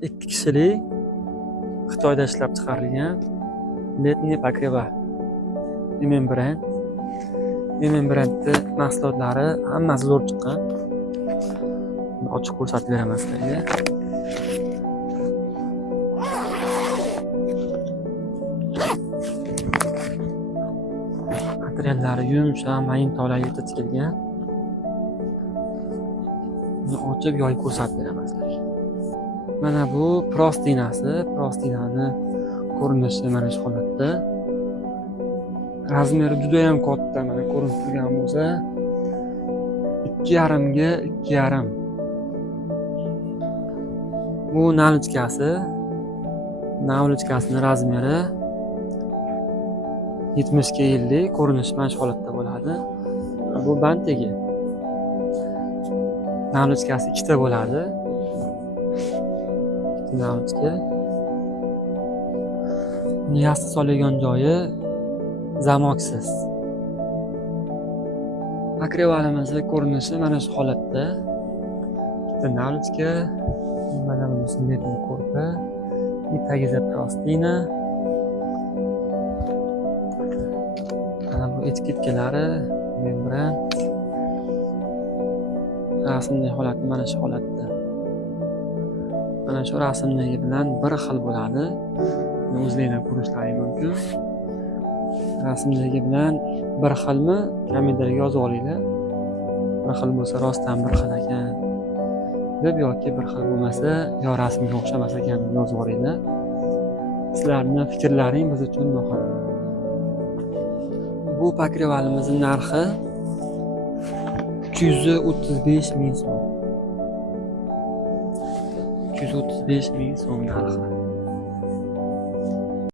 2 kishilik Xitoyda ishlab chiqarilgan letniy pakrival. Brendni mahsulotlari hammasi zo'r chiqqan. Ochiq ko'rsatib beraman sizlarga. Materiallari yumshoq, mayin tolaga tikilgan. Buni ochib yoyib ko'rsatib beraman sizlarga. Mana bu prostinasi. Prostinani ko'rinishi mana shu holatda. Razmeri juda ham katta, mana ko'rinib turgan bo'lsa, 2,5 ga 2,5. Bu nalichkasi. Nalichkasining razmeri 70 ga 50, ko'rinishi mana shu holatda bo'ladi. Bu bantegi. Nalichkasi 2 ta bo'ladi. Nalichka. Buni yassi solgan joyi zamoksiz. Pakrivalimizning ko'rinishi mana shu holatda. Bitta nalichka, mana bunisi letniy korpa, tagida prostina. Mana bu etiketkalari, membran. Rasmning holati mana shu holatda. Mana shu rasmdagi bilan bir xil bo'ladi. O'zingizlar ko'rishlaringiz mumkin. Rasmdagi bilan bir xilmi? Kommentariyga yozib olinglar. Bir xil bo'lsa rostdan bir xil ekan deb, yoki bir xil bo'lmasa, yo rasmga o'xshamas ekan deb yozib olinglar. Sizlarning fikrlaring biz uchun muhim. Bu pakrivalimizning narxi 235 ming so'm. 235 ming so'm narxi.